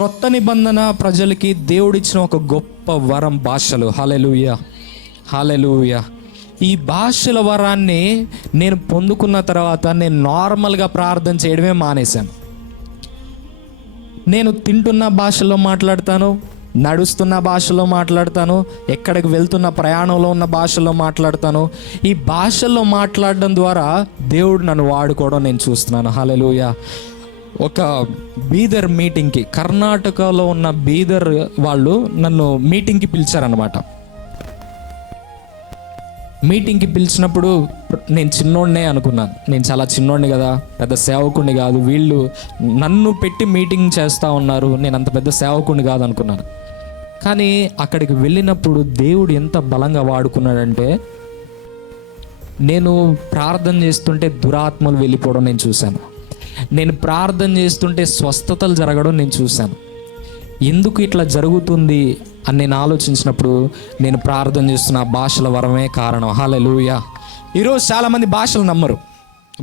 క్రొత్త నిబంధన ప్రజలకి దేవుడిచ్చిన ఒక గొప్ప వరం భాషలు. హల్లెలూయా, హల్లెలూయా. ఈ భాషల వరాన్ని నేను పొందుకున్న తర్వాత నేను నార్మల్గా ప్రార్థన చేయడమే మానేశాను. నేను తింటున్న భాషలో మాట్లాడతాను, నడుస్తున్న భాషలో మాట్లాడతాను, ఎక్కడికి వెళ్తున్న ప్రయాణంలో ఉన్న భాషలో మాట్లాడతాను. ఈ భాషల్లో మాట్లాడడం ద్వారా దేవుడు నన్ను వాడుకోవడం నేను చూస్తున్నాను. హల్లెలూయా. ఒక బీదర్ మీటింగ్కి, కర్ణాటకలో ఉన్న బీదర్ వాళ్ళు నన్ను మీటింగ్కి పిలిచారనమాట. మీటింగ్కి పిలిచినప్పుడు నేను చిన్నోడినే అనుకున్నాను. నేను చాలా చిన్నోడిని కదా, పెద్ద సేవకుడిని కాదు, వీళ్ళు నన్ను పెట్టి మీటింగ్ చేస్తూ ఉన్నారు, నేను అంత పెద్ద సేవకుడిని కాదు అనుకున్నాను. కానీ అక్కడికి వెళ్ళినప్పుడు దేవుడు ఎంత బలంగా వాడుకున్నాడంటే, నేను ప్రార్థన చేస్తుంటే దురాత్మలు వెళ్ళిపోవడం నేను చూశాను. నేను ప్రార్థన చేస్తుంటే స్వస్థతలు జరగడం నేను చూశాను. ఎందుకు ఇట్లా జరుగుతుంది అని నేను ఆలోచించినప్పుడు నేను ప్రార్థన చేస్తున్న భాషల వరమే కారణం. హల్లెలూయా. ఈరోజు చాలామంది భాషలు నమ్మరు.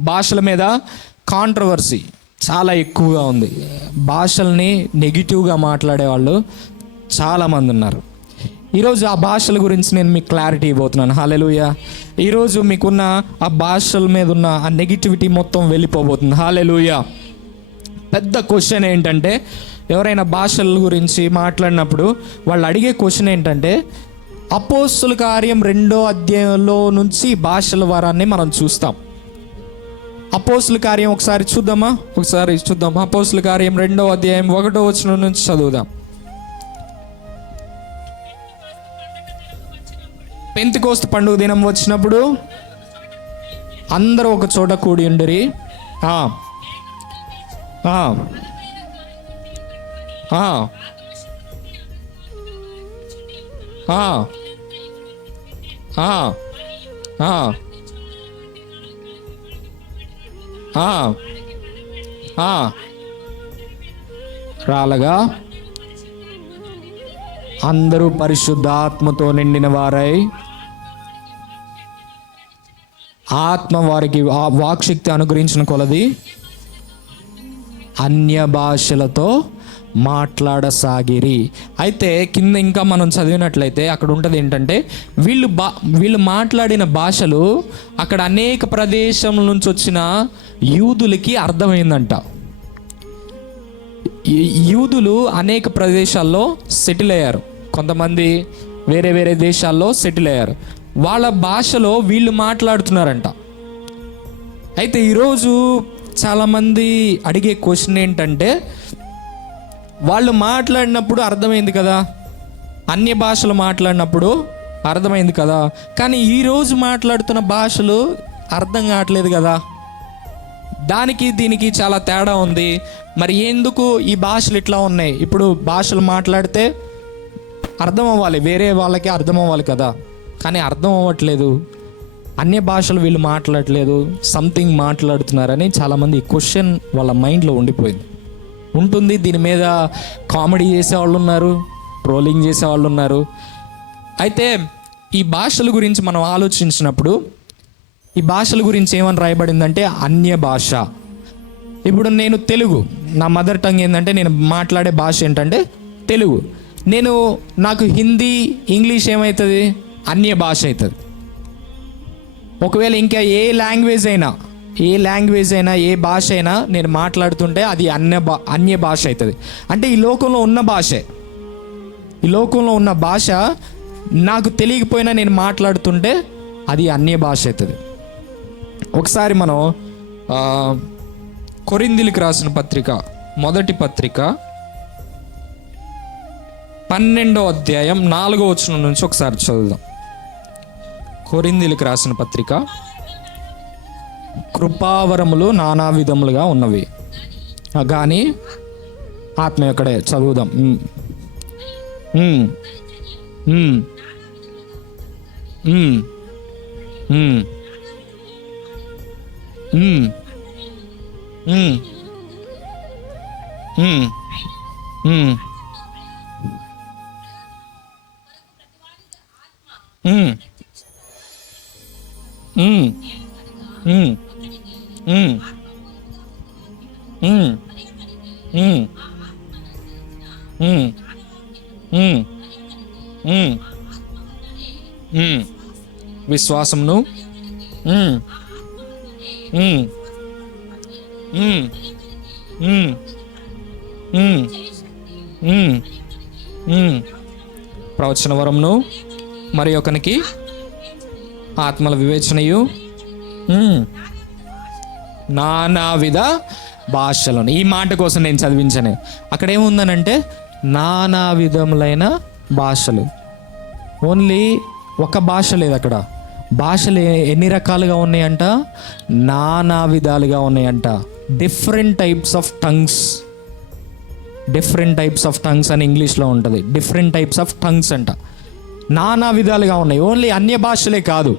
భాషల మీద కాంట్రవర్సీ చాలా ఎక్కువగా ఉంది. భాషల్ని నెగిటివ్గా మాట్లాడేవాళ్ళు చాలామంది ఉన్నారు. ఈరోజు ఆ భాషల గురించి నేను మీకు క్లారిటీ ఇవ్వబోతున్నాను. హల్లెలూయా. ఈరోజు మీకున్న ఆ భాషల మీద ఉన్న ఆ నెగిటివిటీ మొత్తం వెళ్ళిపోబోతుంది. హల్లెలూయా. పెద్ద క్వశ్చన్ ఏంటంటే, ఎవరైనా భాషల గురించి మాట్లాడినప్పుడు వాళ్ళు అడిగే క్వశ్చన్ ఏంటంటే, అపోస్తుల కార్యం 2వ అధ్యాయంలో నుంచి భాషల వరాన్ని మనం చూస్తాం. అపోస్తుల కార్యం ఒకసారి చూద్దాం. అపోస్తుల కార్యం 2వ అధ్యాయం 1వ వచనం నుంచి చదువుదాం. పెంతెకోస్తు పండుగ దినం వచ్చినప్పుడు అందరూ ఒక చోట కూడి ఉండిరి. రాలగా అందరూ పరిశుద్ధాత్మతో నిండిన వారై, ఆత్మ వారికి ఆ వాక్శక్తి అనుగ్రహించిన కొలది అన్య భాషలతో మాట్లాడసాగిరి. అయితే కింద ఇంకా మనం చదివినట్లయితే అక్కడ ఉంటుంది ఏంటంటే, వీళ్ళు మాట్లాడిన భాషలు అక్కడ అనేక ప్రదేశం నుంచి వచ్చిన యూదులకి అర్థమైందంట. యూదులు అనేక ప్రదేశాల్లో సెటిల్ అయ్యారు, కొంతమంది వేరే వేరే దేశాల్లో సెటిల్ అయ్యారు. వాళ్ళ భాషలో వీళ్ళు మాట్లాడుతున్నారంట. అయితే ఈరోజు చాలామంది అడిగే క్వశ్చన్ ఏంటంటే, వాళ్ళు మాట్లాడినప్పుడు అర్థమైంది కదా, అన్య భాషలు మాట్లాడినప్పుడు అర్థమైంది కదా, కానీ ఈరోజు మాట్లాడుతున్న భాషలు అర్థం కావట్లేదు కదా, దానికి దీనికి చాలా తేడా ఉంది. మరి ఎందుకు ఈ భాషలు ఇట్లా ఉన్నాయి? ఇప్పుడు భాషలు మాట్లాడితే అర్థం అవ్వాలి, వేరే వాళ్ళకి అర్థం అవ్వాలి కదా, కానీ అర్థం అవ్వట్లేదు. అన్య భాషలు వీళ్ళు మాట్లాడట్లేదు, సంథింగ్ మాట్లాడుతున్నారని చాలామంది క్వశ్చన్ వాళ్ళ మైండ్లో ఉంటుంది. దీని మీద కామెడీ చేసేవాళ్ళు ఉన్నారు, ట్రోలింగ్ చేసేవాళ్ళు ఉన్నారు. అయితే ఈ భాషల గురించి మనం ఆలోచించినప్పుడు ఈ భాషల గురించి ఏమని రాయబడిందంటే అన్య భాష. ఇప్పుడు నేను తెలుగు, నా మదర్ టంగ్ ఏంటంటే, నేను మాట్లాడే భాష ఏంటంటే తెలుగు. నాకు హిందీ, ఇంగ్లీష్ ఏమవుతుంది? అన్య భాష అవుతుంది. ఒకవేళ ఇంకా ఏ లాంగ్వేజ్ అయినా, ఏ భాష అయినా నేను మాట్లాడుతుంటే అది అన్య భాష అవుతుంది. అంటే ఈ లోకంలో ఉన్న భాష నాకు తెలియకపోయినా నేను మాట్లాడుతుంటే అది అన్య భాష అవుతుంది. ఒకసారి మనం కొరింథీయులకు రాసిన పత్రిక, మొదటి పత్రిక 12వ అధ్యాయం 4వ వచనం నుంచి ఒకసారి చదువుదాం. కొరింథీయులకు రాసిన పత్రిక, కృపావరములు నానా విధములుగా ఉన్నవి కానీ ఆత్మ ఎక్కడే చదువుదాం. ఉమ్, ఉమ్, ఉమ్, ఉమ్. విశ్వాసమును. ఉమ్, ఉమ్, ఉమ్, ఉమ్, ఉమ్, ఉమ్, ఉమ్. ప్రవచన వరమును, మరి ఒకనికి ఆత్మల వివేచనయు, ఉమ్, నానావిధ భాషలను. ఈ మాట కోసం నేను చదివించాను. అక్కడ ఏముందనంటే నానా విధములైన భాషలు. ఓన్లీ ఒక భాష లేదు అక్కడ. భాషలు ఎన్ని రకాలుగా ఉన్నాయంట? నానా విధాలుగా ఉన్నాయంట. Different types of tongues. Different types of tongues అని ఇంగ్లీష్లో ఉంటుంది. డిఫరెంట్ టైప్స్ ఆఫ్ టంగ్స్ అంట. నానా విధాలుగా ఉన్నాయి. ఓన్లీ అన్య భాషలే కాదు.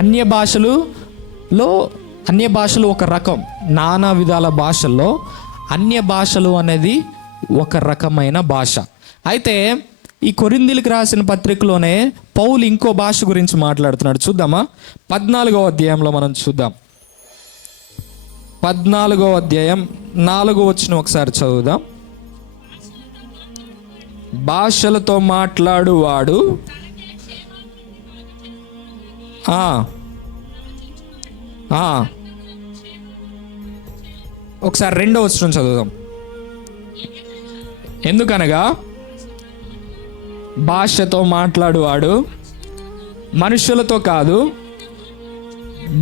అన్య భాషలు ఒక రకం. నానా విధాల భాషల్లో అన్య భాషలు అనేది ఒక రకమైన భాష. అయితే ఈ కొరింథీయులకు రాసిన పత్రికలోనే పౌలు ఇంకో భాష గురించి మాట్లాడుతున్నాడు. చూద్దామా? 14వ అధ్యాయంలో మనం చూద్దాం. 14వ అధ్యాయం 4వ వచనం ఒకసారి చదువుదాం. భాషలతో మాట్లాడువాడు ఒకసారి 2వ వచనం చదువుదాం. ఎందుకనగా భాషతో మాట్లాడువాడు మనుషులతో కాదు,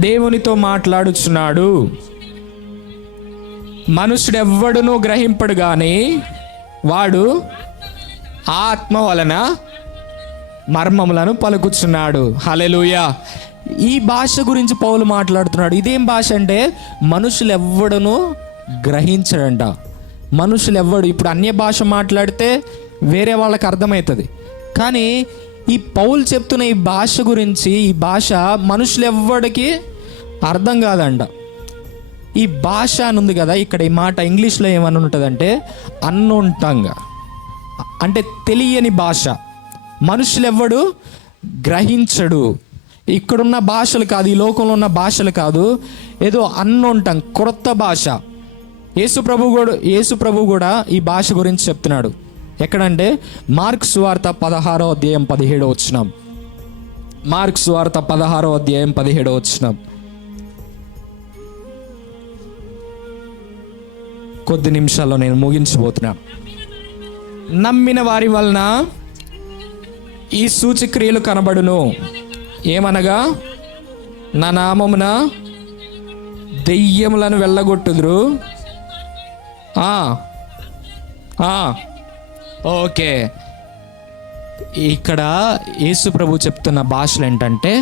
దేవునితో మాట్లాడుచున్నాడు. మనుషుడెవ్వడునూ గ్రహింపడు గాని వాడు ఆత్మ వలన మర్మములను పలుకుచున్నాడు. హల్లెలూయా. ఈ భాష గురించి పౌలు మాట్లాడుతున్నాడు. ఇదేం భాష అంటే మనుషులు ఎవ్వడునూ గ్రహించడంట. ఇప్పుడు అన్య భాష మాట్లాడితే వేరే వాళ్ళకి అర్థమవుతుంది. కానీ ఈ పౌలు చెప్తున్న ఈ భాష గురించి, ఈ భాష మనుషులు ఎవ్వడికి అర్థం కాదంట. ఈ భాష అని ఉంది కదా, ఇక్కడ ఈ మాట ఇంగ్లీష్లో ఏమని ఉంటుందంటే అన్నోన్ టంగ్, అంటే తెలియని భాష. మనుషులు ఎవ్వడు గ్రహించడు. ఇక్కడున్న భాషలు కాదు, ఈ లోకంలో ఉన్న భాషలు కాదు, ఏదో అన్నోన్ టంగ్, కొత్త భాష. యేసు ప్రభు కూడా ఈ భాష గురించి చెప్తున్నాడు. ఎక్కడంటే మార్కు సువార్త 16వ అధ్యాయం 17వ వచనం. మార్కు సువార్త 16వ అధ్యాయం 17వ వచనం. కొద్ది నిమిషాల్లో నేను ముగించబోతున్నాను. నమ్మిన వారి వలన ఈ సూచక్రియలు కనబడును. ఏమనగా నా నామమున దెయ్యములను వెళ్ళగొట్టుదురు. ఓకే, ఇక్కడ యేసు ప్రభు చెప్తున్న భాషలు ఏంటంటే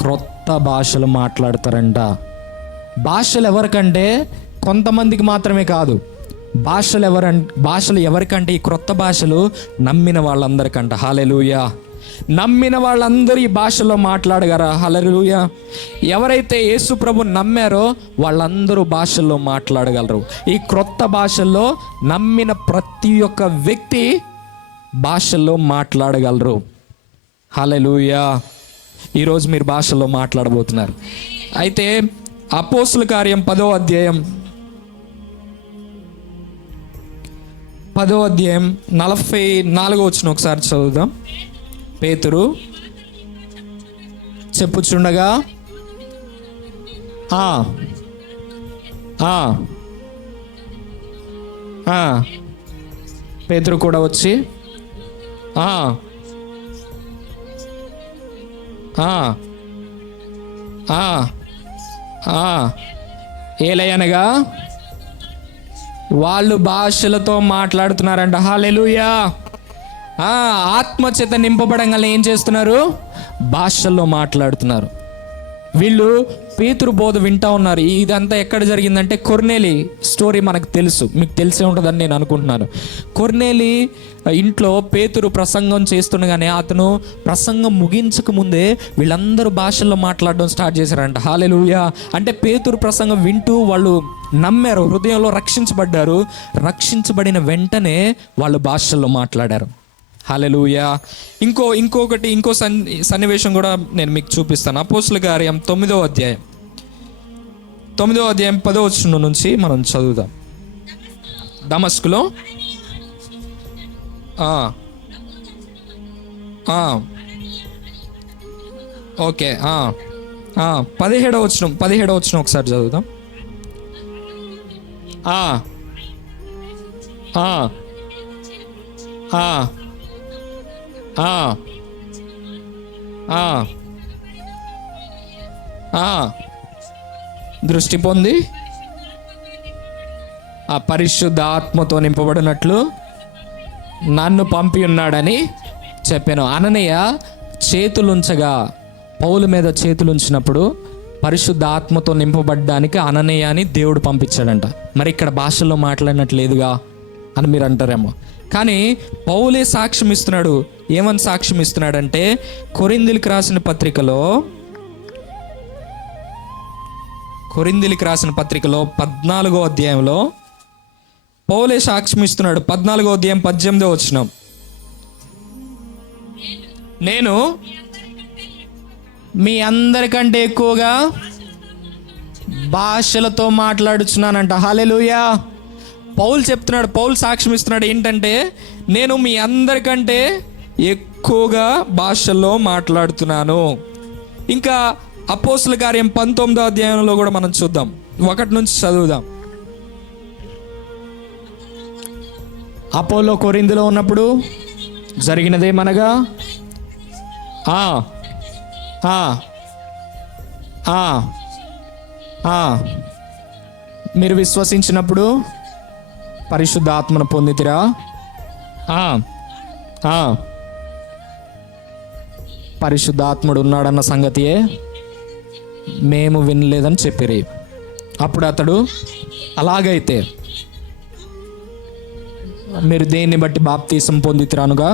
క్రొత్త భాషలు మాట్లాడతారంట. భాషలు ఎవరికంటే కొంతమందికి మాత్రమే కాదు. భాషలు ఎవరికంటే ఈ క్రొత్త భాషలు నమ్మిన వాళ్ళందరికంట. హల్లెలూయా. నమ్మిన వాళ్ళందరూ ఈ భాషలో మాట్లాడగలరా? హల్లెలూయా. ఎవరైతే యేసు ప్రభు నమ్మారో వాళ్ళందరూ భాషల్లో మాట్లాడగలరు. ఈ క్రొత్త భాషల్లో నమ్మిన ప్రతి ఒక్క వ్యక్తి భాషల్లో మాట్లాడగలరు. హల్లెలూయా. ఈరోజు మీరు భాషల్లో మాట్లాడబోతున్నారు. అయితే అపోస్తుల కార్యం 10వ అధ్యాయం 44వ వచనం ఒకసారి చదువుదాం. పేతురు చెప్పుచుండగా పేతురు కూడా వచ్చి ఏలయనగా వాళ్ళు భాషలతో మాట్లాడుతున్నారంట. హల్లెలూయా. ఆత్మచేత నింపబడంగా ఏం చేస్తున్నారు? భాషల్లో మాట్లాడుతున్నారు. వీళ్ళు పేతురు బోధ వింటా ఉన్నారు. ఇదంతా ఎక్కడ జరిగిందంటే కొర్నేలి స్టోరీ మనకు తెలుసు, మీకు తెలిసే ఉంటుందని నేను అనుకుంటున్నాను. కొర్నేలి ఇంట్లో పేతురు ప్రసంగం చేస్తుండగానే అతను ప్రసంగం ముగించక ముందే వీళ్ళందరూ భాషల్లో మాట్లాడడం స్టార్ట్ చేశారంట. హల్లెలూయా. అంటే పేతురు ప్రసంగం వింటూ వాళ్ళు నమ్మారు, హృదయంలో రక్షించబడ్డారు. రక్షించబడిన వెంటనే వాళ్ళు భాషల్లో మాట్లాడారు. హల్లెలూయా. ఇంకో సన్నివేశం కూడా నేను మీకు చూపిస్తాను. అపోస్తుల కార్యం 9వ అధ్యాయం 10వ వచనం నుంచి మనం చదువుదాం. దమస్కులో ఓకే. 17వ వచనం ఒకసారి చదువుదాం. దృష్టి పొంది ఆ పరిశుద్ధ ఆత్మతో నింపబడినట్లు నన్ను పంపి ఉన్నాడని చెప్పాను. అననీయ చేతులుంచగా, పౌలు మీద చేతులుంచినప్పుడు పరిశుద్ధ ఆత్మతో నింపబడ్డానికి అననీయని దేవుడు పంపించాడంట. మరి ఇక్కడ భాషల్లో మాట్లాడినట్లేదుగా అని మీరు అంటారేమో. కానీ పౌలే సాక్ష్యం ఇస్తున్నాడు. ఏమని సాక్ష్యం ఇస్తున్నాడంటే, కొరింథీయులకు రాసిన పత్రికలో 14వ అధ్యాయంలో పౌలే సాక్ష్యం ఇస్తున్నాడు. 14వ అధ్యాయం 18వ వచనం. నేను మీ అందరికంటే ఎక్కువగా భాషలతో మాట్లాడుచున్నానంట. హల్లెలూయా. పౌలు చెప్తున్నాడు, పౌలు సాక్ష్యం ఇస్తున్నాడు ఏంటంటే, నేను మీ అందరికంటే ఎక్కువగా భాషల్లో మాట్లాడుతున్నాను. ఇంకా అపోస్తుల కార్యం 19వ అధ్యాయంలో కూడా మనం చూద్దాం. 1 నుంచి చదువుదాం. అపోలో కొరింథీలో ఉన్నప్పుడు జరిగినదేమనగా, మీరు విశ్వసించినప్పుడు పరిశుద్ధ ఆత్మను పొందితిరా. పరిశుద్ధాత్ముడు ఉన్నాడన్న సంగతియే మేము వినలేదని చెప్పిరి. అప్పుడు అతడు, అలాగైతే మీరు దేన్ని బట్టి బాప్తీసం పొందితిరానుగా.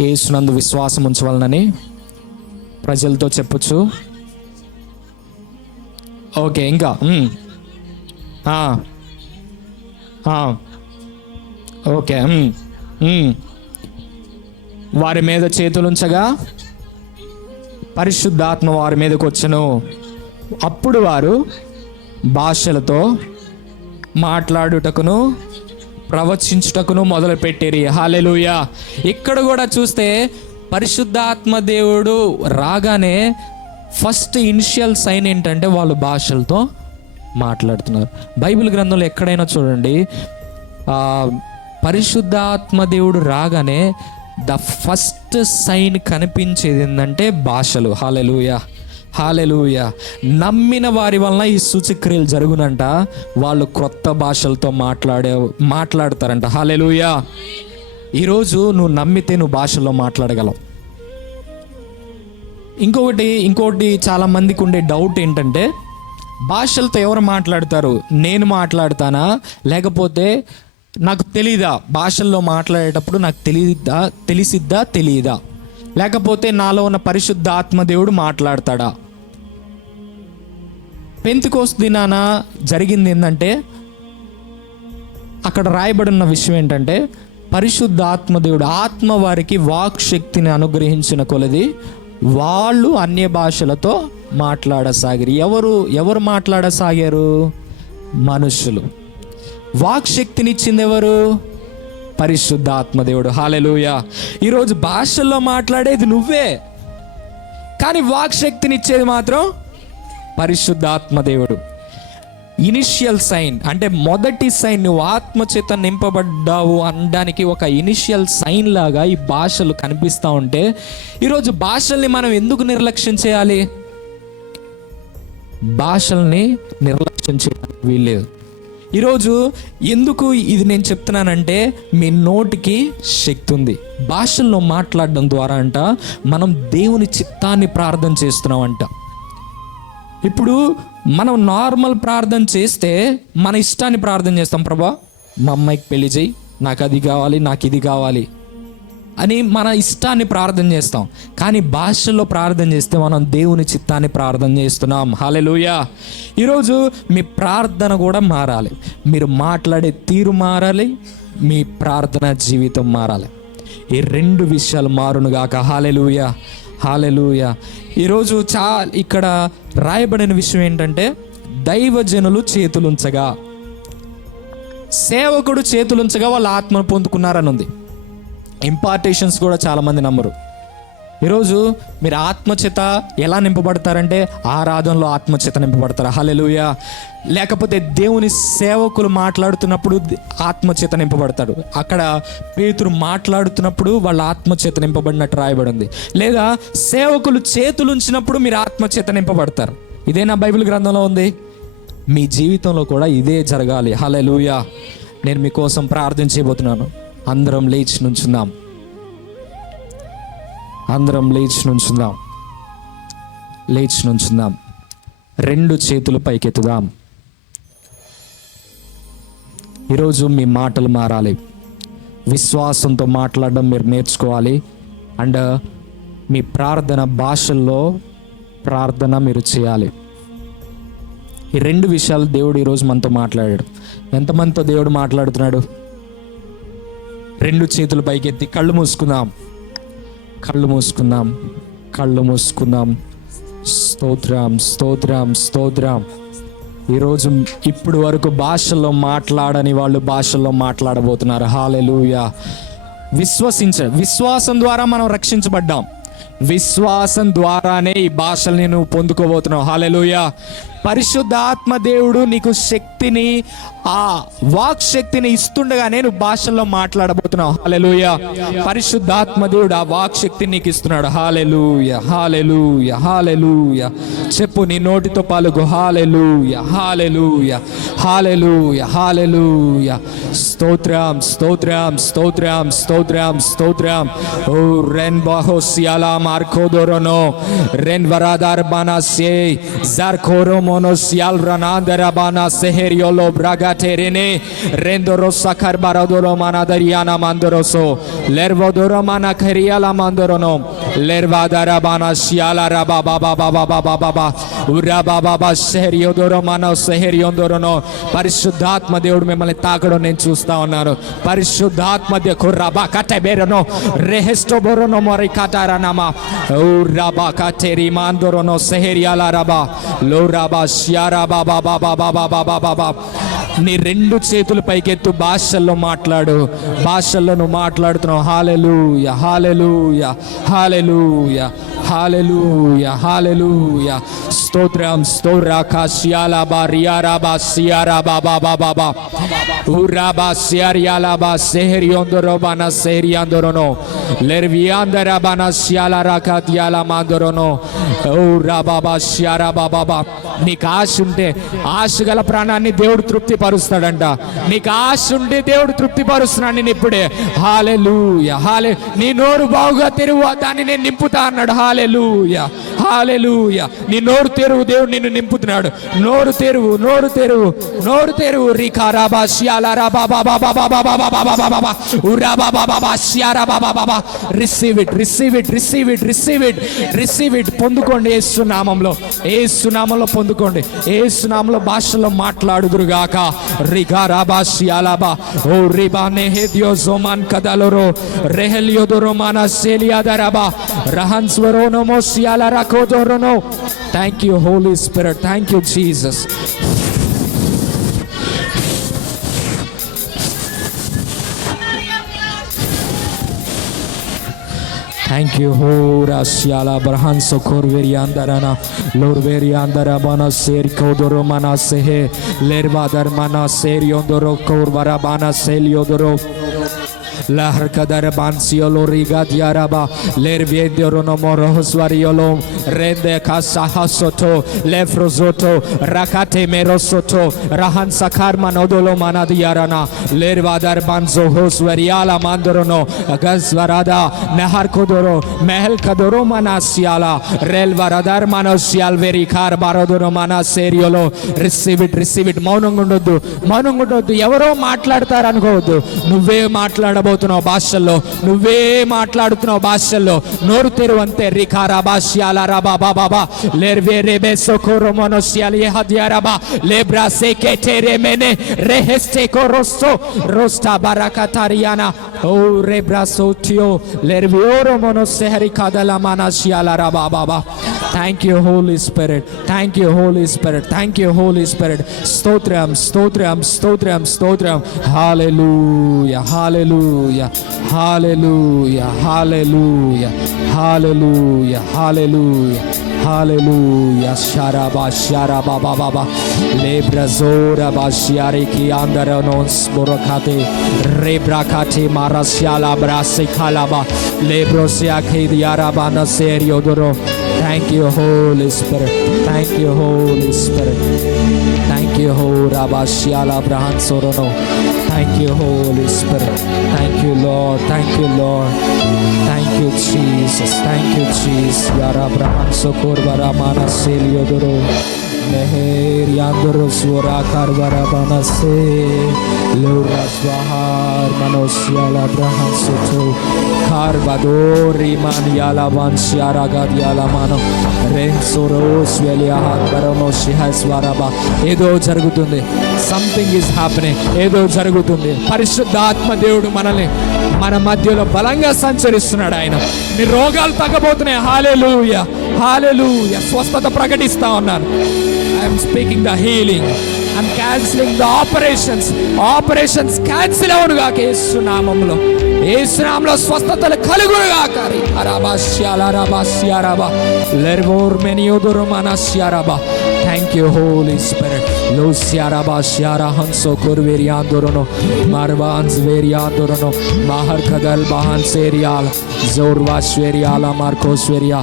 యేసునందు విశ్వాసం ఉంచవలనని ప్రజలతో చెప్పొచ్చు. ఓకే. ఇంకా ఓకే. వారి మీద చేతులుంచగా పరిశుద్ధాత్మ వారి మీదకి వచ్చెను. అప్పుడు వారు భాషలతో మాట్లాడుటకును ప్రవచించుటకును మొదలుపెట్టిరి. హల్లెలూయా. ఇక్కడ కూడా చూస్తే పరిశుద్ధాత్మ దేవుడు రాగానే ఫస్ట్ ఇనిషియల్ సైన్ ఏంటంటే వాళ్ళు భాషలతో మాట్లాడుతున్నారు. బైబిల్ గ్రంథంలో ఎక్కడైనా చూడండి, పరిశుద్ధాత్మ దేవుడు రాగానే ద ఫస్ట్ సైన్ కనిపించేది ఏంటంటే భాషలు. హల్లెలూయా, హల్లెలూయా. నమ్మిన వారి వలన ఈ సూచక్రియలు జరుగునంట. వాళ్ళు క్రొత్త భాషలతో మాట్లాడతారంట. హల్లెలూయా. ఈరోజు నువ్వు నమ్మితే నువ్వు భాషల్లో మాట్లాడగలవు. ఇంకొకటి చాలా మందికి ఉండే డౌట్ ఏంటంటే, భాషలతో ఎవరు మాట్లాడతారు? నేను మాట్లాడతానా, లేకపోతే నాకు తెలీదా? భాషల్లో మాట్లాడేటప్పుడు నాకు తెలిసిద్దా తెలియదా, లేకపోతే నాలో ఉన్న పరిశుద్ధ ఆత్మదేవుడు మాట్లాడతాడా? పెంతెకోస్తు దినాన జరిగింది ఏంటంటే, అక్కడ రాయబడిన విషయం ఏంటంటే, పరిశుద్ధ ఆత్మదేవుడు ఆత్మ వారికి వాక్ శక్తిని అనుగ్రహించిన కొలది వాళ్ళు అన్య భాషలతో మాట్లాడసాగారు. ఎవరు మాట్లాడసాగారు? మనుషులు. వాక్ శక్తినిచ్చింది ఎవరు? పరిశుద్ధాత్మదేవుడు. హల్లెలూయా. ఈరోజు భాషల్లో మాట్లాడేది నువ్వే, కానీ వాక్ శక్తినిచ్చేది మాత్రం పరిశుద్ధాత్మదేవుడు. ఇనిషియల్ సైన్ అంటే మొదటి సైన్, నువ్వు ఆత్మచేత నింపబడ్డావు అనడానికి ఒక ఇనిషియల్ సైన్ లాగా ఈ భాషలు కనిపిస్తూ ఉంటే, ఈరోజు భాషల్ని మనం ఎందుకు నిర్లక్ష్యం చేయాలి? భాషల్ని నిర్లక్ష్యం చేయడానికి వీల్లేదు. ఈరోజు ఎందుకు ఇది నేను చెప్తున్నానంటే, మీ నోటికి శక్తి ఉంది. భాషల్లో మాట్లాడడం ద్వారా అంట మనం దేవుని చిత్తాన్ని ప్రార్థన చేస్తున్నామంట. ఇప్పుడు మనం నార్మల్ ప్రార్థన చేస్తే మన ఇష్టాన్ని ప్రార్థన చేస్తాం. ప్రభా, మా అమ్మాయికి పెళ్లి చేయి, నాకు అది కావాలి, నాకు ఇది కావాలి అని మన ఇష్టాన్ని ప్రార్థన చేస్తాం. కానీ భాషల్లో ప్రార్థన చేస్తే మనం దేవుని చిత్తాన్ని ప్రార్థన చేస్తున్నాం. హల్లెలూయా. ఈరోజు మీ ప్రార్థన కూడా మారాలి, మీరు మాట్లాడే తీరు మారాలి, మీ ప్రార్థన జీవితం మారాలి. ఈ రెండు విషయాలు మారునుగాక. హల్లెలూయా, హల్లెలూయా. ఈరోజు ఇక్కడ రాయబడిన విషయం ఏంటంటే, దైవజనులు చేతులుంచగా, సేవకుడు చేతులుంచగా వాళ్ళ ఆత్మను పొందుకున్నారని ఉంది. ఇంపార్టేషన్స్ కూడా చాలామంది నమ్మరు. ఈరోజు మీరు ఆత్మచేత ఎలా నింపబడతారంటే, ఆరాధనలో ఆత్మచేత నింపబడతారు. హల్లెలూయా. లేకపోతే దేవుని సేవకులు మాట్లాడుతున్నప్పుడు ఆత్మచేత నింపబడతాడు. అక్కడ పేతురు మాట్లాడుతున్నప్పుడు వాళ్ళ ఆత్మచేత నింపబడినట్టు రాయబడింది. లేదా సేవకులు చేతులుంచినప్పుడు మీరు ఆత్మచేత నింపబడతారు. ఇదే నా బైబిల్ గ్రంథంలో ఉంది. మీ జీవితంలో కూడా ఇదే జరగాలి. హల్లెలూయా. నేను మీకోసం ప్రార్థన చేయబోతున్నాను. అందరం లేచి నుంచుందాం. అందరం లేచి నుంచుందాం. 2 చేతులు పైకెత్తుదాం. ఈరోజు మీ మాటలు మారాలి. విశ్వాసంతో మాట్లాడడం మీరు నేర్చుకోవాలి. అండ్ మీ ప్రార్థన భాషల్లో ప్రార్థన మీరు చేయాలి. ఈ 2 విషయాలు దేవుడు ఈరోజు మనతో మాట్లాడాడు. ఎంతమందితో దేవుడు మాట్లాడుతున్నాడు? 2 చేతులు పైకెత్తి కళ్ళు మూసుకుందాం. స్తోత్రం. ఈరోజు ఇప్పుడు వరకు భాషల్లో మాట్లాడని వాళ్ళు భాషల్లో మాట్లాడబోతున్నారు. హల్లెలూయా. విశ్వాసం ద్వారా మనం రక్షించబడ్డాం. విశ్వాసం ద్వారానే ఈ భాషల్ని నువ్వు పొందుకోబోతున్నావు. హల్లెలూయా. పరిశుద్ధాత్మ దేవుడు నీకు శక్తిని, ఆ వాక్ శక్తిని ఇస్తుండగానే నువ్వు భాషల్లో మాట్లాడబోతున్నావు. హల్లెలూయా. పరిశుద్ధాత్మ దేవుడు ఆ వాక్ శక్తిని నీకు ఇస్తున్నాడు. హల్లెలూయా. హల్లెలూయా. హల్లెలూయా. చెప్పు, నీ నోటితో పాలుగు. హల్లెలూయా. హల్లెలూయా. హల్లెలూయా. హల్లెలూయా. స్తోత్రం. ఓ రెన్ బాహోసియాలా మార్కోదోరనో రెన్ వరాదార్ బానాసే జార్కోరో Monosial ranandera bana seheriolo bragaterene rendoro sakar baradoro manadariana mandoroso lervodoro mana keriala mandorono lervadara bana shiala raba baba baba baba baba uraba baba seheriodoro mana seheriondorono. పరిశుద్ధాత్మ దేవుడు మిమ్మల్ని తాకడం నేను చూస్తా ఉన్నాను. పరిశుద్ధాత్మ కుర్రబా కటెబెరనో రెహెస్టో బొరనో మొరికాటారానమా ఉర్రబా కటెరి మాందోరనో సెహెరియాల రబా లోరబా షియారా బాబా బాబా బాబా బాబా బాబా. నీ 2 చేతులు పైకెత్తు. భాషల్లో మాట్లాడు. భాషల్లో నువ్వు మాట్లాడుతున్నావు. హల్లెలూయా. హల్లెలూయా. హల్లెలూయా. హల్లెలూయా. హల్లెలూయా. స్తోత్రం. స్తోరాకా షియాలా బా రియారా బా సియారా బాబా బాబా బా ఉరాబా సియారియాలా బా సెహరియోందరో బానా సెహరియాందరోనో లెర్వియాందరా బానా షియాలా రాకాతియాలా మాందరోనో ఉరాబా బా షియారా బాబా బా. నీకు ఆశ ఉంటే, ఆశ గల ప్రాణాన్ని దేవుడు తృప్తి పరుస్తాడంట. నీకు ఆశ ఉంటే దేవుడు తృప్తి పరుస్తున్నాడు నేను ఇప్పుడే. హల్లెలూయా. నీ నోరు బాగుగా తెరువు, దాన్ని నేను నింపుతా అన్నాడు. హల్లెలూయా. హల్లెలూయా. నీ నోరు తెరువు, దేవుడు నిన్ను నింపుతున్నాడు. నోరు తెరువు. రికారాబా షియాలారా బాబా బాబా బాబా బాబా బాబా బాబా ఉరాబా బాబా షియారా బాబా బాబా. Receive it. పొందుకోండి యేసు నామములో. యేసు నామములో పొందుకోండి. యేసు నామములో భాషలో మాట్లాడుదురుగాక. రిగారాబా షియాలాబా ఓ రిబానే హెదియో జోమాన్ కదలోరో రెహెలియోదోరో మానా సెలియాదరాబా రహన్స్వరోనో మోసియాలారా కోదోరోనో. Thank you Holi spirit. Thank you Jesus. Thank you. Ho rasiala brahan sokor veriandarana lor veriandara bana ser kodoro mana sehe lervadar mana seriondoro kor varabana seliodoro lahar kadar bansiolo rigadiaraba lerviendoro no morosvariolo rende kasahasoto lefrozoto rakate merosoto rahan sakar manodolo manadiarana lervadar banzo hosvariala mandorono gazvarada nahar kodoro mehel kadoro manasiala relvaradar manosial verikar barodoro manaseriolo. receive it. మౌనంగా ఉండొద్దు. ఎవరో మాట్లాడతారు అనుకోవద్దు. నువ్వే మాట్లాడబోతున్నావు. మాట్లాడుతున్నావు భాషల్లో, నువ్వే మాట్లాడుతున్నావు భాషల్లో. నోరు తెరువంతే. రికారా బాష్యాల రబా బాబా లెర్వే రెబే సోకోరో మనోషియాల యహదియారబా లెబ్రా సెకెటెరే మెనే రెహెస్టే కోరోస్తో రోస్టా బరకతారియానా ఓ రెబ్రా సోటియో లెర్వియోరో మనోసెహరి కదల మనషియాల రబా బాబా. Thank you Holi spirit, thank you Holi spirit, thank you Holi spirit. స్తోత్రం స్తోత్రం స్తోత్రం స్తోత్రం. హల్లెలూయా హల్లెలూయా హల్లెలూయా హల్లెలూయా హల్లెలూయా హల్లెలూయా హల్లెలూయా. షరబా షరబా బాబా లేబ్రజోరా బాషియారి కి అందరనోస్ బొరకాతే రేబ్రాకాతే మారసియాలా బ్రాసి ఖాలాబా లేబ్రోసియా ఖేదియారాబా నసేరియోదరో. Thank you, Holy Spirit. Thank you, Holy Spirit. Thank you, Rabashiala Abraham Sorono. Thank you, Holy Spirit. Thank you, Lord. Thank you, Lord. Thank you, Jesus. Thank you, Jesus. Yara Abraham Sokor Baramana Seliodoro. Meher Yandoro Sura Karvara Banase. Luras Bahar Manosiala Abraham Soto. Karbadori Maniala Vansiara Gadiala Mano Rensoros Veliahat Baronoshi Haswaraba. ఏదో జరుగుతుంది. Something is happening. ఏదో జరుగుతుంది. పరిశుద్ధాత్మ దేవుడు మనల్ని మన మధ్యలో బలంగా సంచరిస్తున్నాడు. ఆయన నీ రోగాలు తగ్గబోతున్నాయి. హల్లెలూయా హల్లెలూయా. స్వస్థత ప్రకటిస్తా ఉన్నాను. I'm speaking the healing. I'm cancelling the operations cancel అవునుగాక యేసు నామములో. యేసు నామములో స్వస్థతలు కలుగునుగాక. Thank you, Holy Spirit. Luciaraba Shiara Hanso Kurveriandorono Marvans Veriandorono Mahar Kadal Bahan Serial Zorva Sveriala Marcos Veria.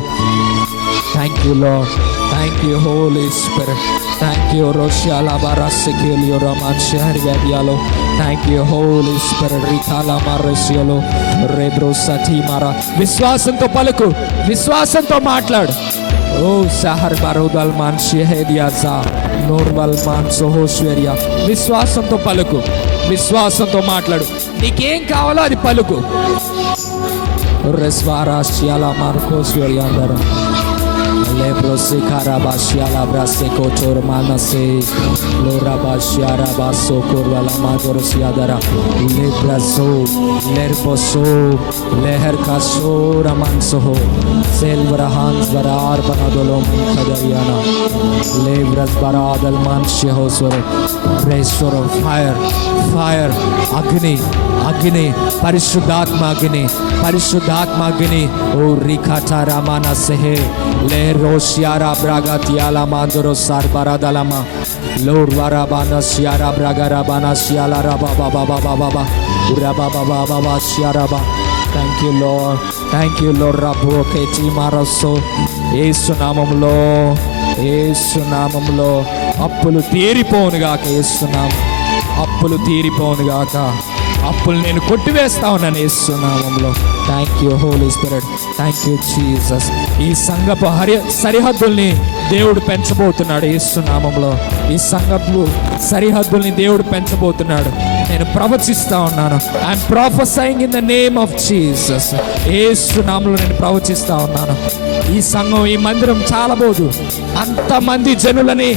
Thank you, Lord. Thank you, Holy Spirit. Thank you, Roshala Barasekilio Raman Shahri Vedialo. Thank you, Holy Spirit. Rikala Maresialo Rebro Satimara. విశ్వాసంతో పలుకు, విశ్వాసంతో మాట్లాడు. ఓ సహర్ బరోదల్ మాన్ షెహెదియాసా నోర్వల్ మాన్ సోహోశ్వర్య. విశ్వాసంతో పలుకు, విశ్వాసంతో మాట్లాడు. నీకేం కావాలో అది పలుకు. రెస్వారా షియాలా మార్కోశ్వర్య అందరం Lebrosi Karabashiala Brase Kotor Manase Lorabashiara Baso Kurvala Magorosiadara Lebraso Lerboso Leherkaso Ramansoho Selvrahans Barar Banadolom Kadariana Lebras Baradal Manshehosore. Praise for fire Agni Parishuddhatma Agni O Rikata Ramana Sehe Le Roshiara Bragatiala Mandoro Sarbaradalama Lord Varabana Shiara Bragarabana Shiala Rababa Urababa Shiaraba. Thank you, Lord. Thank you, Lord. Rabu Keti Maraso Yesu నామములో అప్పులు తీరిపోనుగాక. యేసు నామం అప్పులు తీరిపోనుగాక. అప్పులు నేను కొట్టివేస్తా ఉన్నాను యేసు నామములో. Thank you Holi spirit. Thank you Jesus. ఈ సంఘపు సరిహద్దుల్ని దేవుడు పెంచబోతున్నాడు యేసు నామములో. ఈ సంఘపు సరిహద్దుల్ని దేవుడు పెంచబోతున్నాడు. నేను ప్రవచిస్తా ఉన్నాను. I'm prophesying in the name of Jesus. యేసు నామములో నేను ప్రవచిస్తా ఉన్నాను. ఈ సంఘం, ఈ మందిరం చాలబోదు. అంతమంది జనులని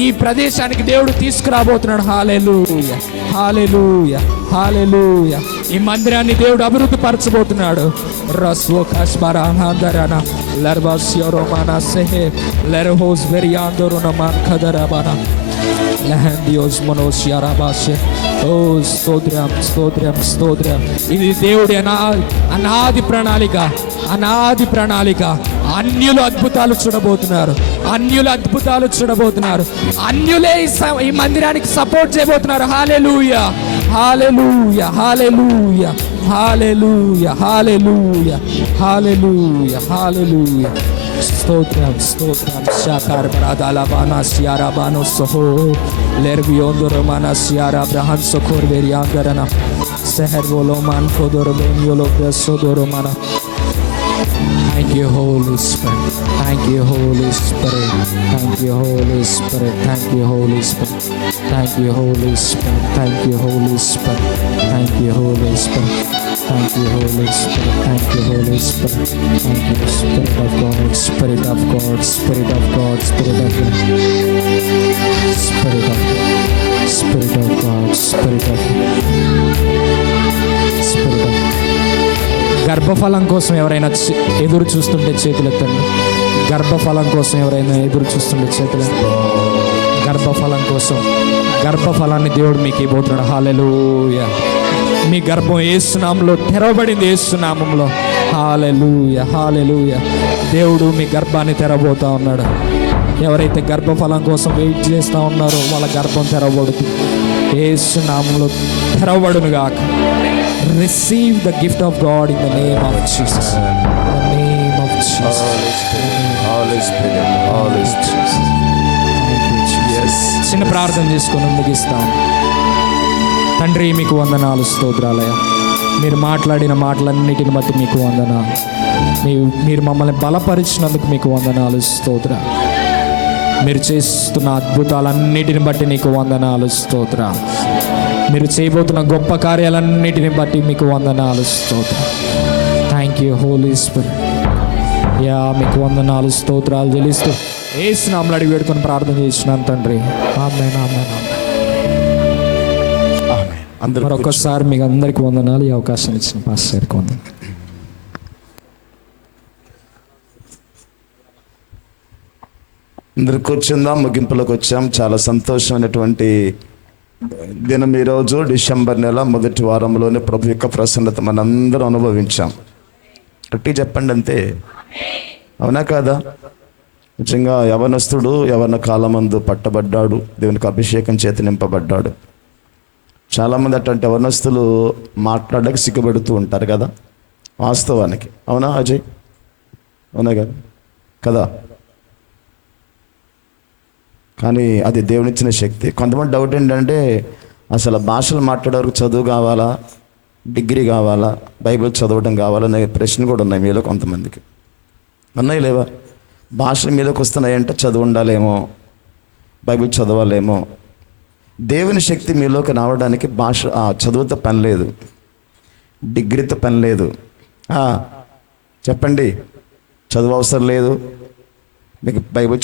ఈ ప్రదేశానికి దేవుడు తీసుకురాబోతున్నాడు. హల్లెలూయా హల్లెలూయా హల్లెలూయా. ఈ మందిరాన్ని దేవుడు అభివృద్ధి పరచబోతున్నాడు. రస్వో కస్బరాందరనా లర్వాస్యోరోమానా సెహే లెర్హోస్ వెరియాందోరోనమాన్ ఖదరబానా లహండియోస్ మనోషియారాబాషే. ఓ స్తోత్రం స్తోత్రం స్తోత్రం. ఇది దేవుడి అనాది ప్రణాళిక. అన్యులు అద్భుతాలు చూడబోతున్నారు. అన్యులే ఈ మందిరానికి సపోర్ట్ చేయబోతున్నారు. హల్లెలూయా హల్లెలూయా హల్లెలూయా హల్లెలూయా హల్లెలూయా హల్లెలూయా హల్లెలూయా. స్తోత్రం స్తోత్రం. షాకార్ బరాదాల బానా సియారా బానో సోహో లెర్వియోందరో మానా సియారా బ్రహన్ సోకోర్ వెరియాందరనా సెహర్ వోలో మాన్ కోదోరో బెన్యోలో బ్రసోదోరో మానా. Thank you, Holy Spirit. Thank you, Holy Spirit. Thank you, Holy Spirit. Thank you, Holy Spirit. Thank you, Holy Spirit. Thank you, Holy Spirit. Thank you, Holy Spirit. Thank you, Holy Spirit. Thank you, Holy Spirit. Thank you, Spirit of God, Spirit of God, Spirit of God, Spirit of God, Spirit of God, Spirit of God, Spirit of God, Spirit of God. గర్భఫలం కోసం ఎవరైనా ఎదురు చూస్తుంటే చేతులెత్తండి. గర్భఫలం కోసం ఎవరైనా ఎదురు చూస్తుంటే చేతులెత్తండి. గర్భఫలం కోసం, గర్భఫలాన్ని దేవుడు మీకు ఇవ్వబోతున్నాడు. హల్లెలూయా. మీ గర్భం యేసు నామములో తెరవబడింది, యేసు నామములో. హల్లెలూయా, హల్లెలూయా. దేవుడు మీ గర్భాన్ని తెరవబోతా ఉన్నాడు. ఎవరైతే గర్భఫలం కోసం వెయిట్ చేస్తూ ఉన్నారో వాళ్ళ గర్భం తెరవబడుతుంది. యేసు నామములో తెరవబడును గాక. Receive the gift of God in the name of Jesus. In the name of Jesus. Holy Spirit, Holy Spirit. Thank you, Jesus. చిన్న ప్రార్థన చేసుకొని ముగిస్తాం. తండ్రి, మీకు వందనాలు, స్తోత్రాలయ. మీరు మాట్లాడిన మాటలన్నిటిని బట్టి మీకు వందనాలు. మీరు మమ్మల్ని బలపరిచినందుకు మీకు వందనాలు, స్తోత్రాలు. మీరు చేస్తున్న అద్భుతాలన్నిటిని బట్టి నీకు వందనాలు, స్తోత్రాలు. మీరు చేయబోతున్న గొప్ప కార్యాలన్నిటిని బట్టి మీకు వందనాలు, స్తోత్రం. Thank you, Holi Spirit. Yeah, మీకు వందనాలు, స్తోత్రాలు చెల్లిస్తూ యేసు నామములో అడిగి వేడుకొని ప్రార్థన చేసినాను తండ్రి. ఆమేన్, ఆమేన్, ఆమేన్. మరొకసారి మీకు అందరికీ వందనాలు. ఈ అవకాశం ఇచ్చిన పాస్టర్కి వందనాలు. అందరు కూర్చుందాం. ముగింపులోకి వచ్చాం. చాలా సంతోషమైనటువంటి దినం ఈరోజు. డిసెంబర్ నెల మొదటి వారంలోనే ప్రభు యొక్క ప్రసన్నత మనందరం అనుభవించాం. గట్టి చెప్పండి అంతే, అవునా కాదా? నిజంగా యవనస్తుడు యవన కాలమందు పట్టబడ్డాడు, దేవునికి అభిషేకం చేతి నింపబడ్డాడు. చాలామంది అటువంటి యవనస్తులు మాట్లాడక సిగ్గుపడుతూ ఉంటారు కదా, వాస్తవానికి. అవునా అజయ్? అవునా కదా కదా? కానీ అది దేవునిచ్చిన శక్తి. కొంతమంది డౌట్ ఏంటంటే, అసలు భాషలు మాట్లాడే వరకు చదువు కావాలా, డిగ్రీ కావాలా, బైబిల్ చదవడం కావాలా అనే ప్రశ్న కూడా ఉన్నాయి మీలో కొంతమందికి. ఉన్నాయి లేవా? భాషలు మీలోకి వస్తున్నాయంటే చదువు ఉండాలేమో, బైబిల్ చదవాలేమో. దేవుని శక్తి మీలోకి రావడానికి భాష చదువుతో పని లేదు, డిగ్రీతో పని లేదు. చెప్పండి, చదువు అవసరం లేదు, మీకు బైబిల్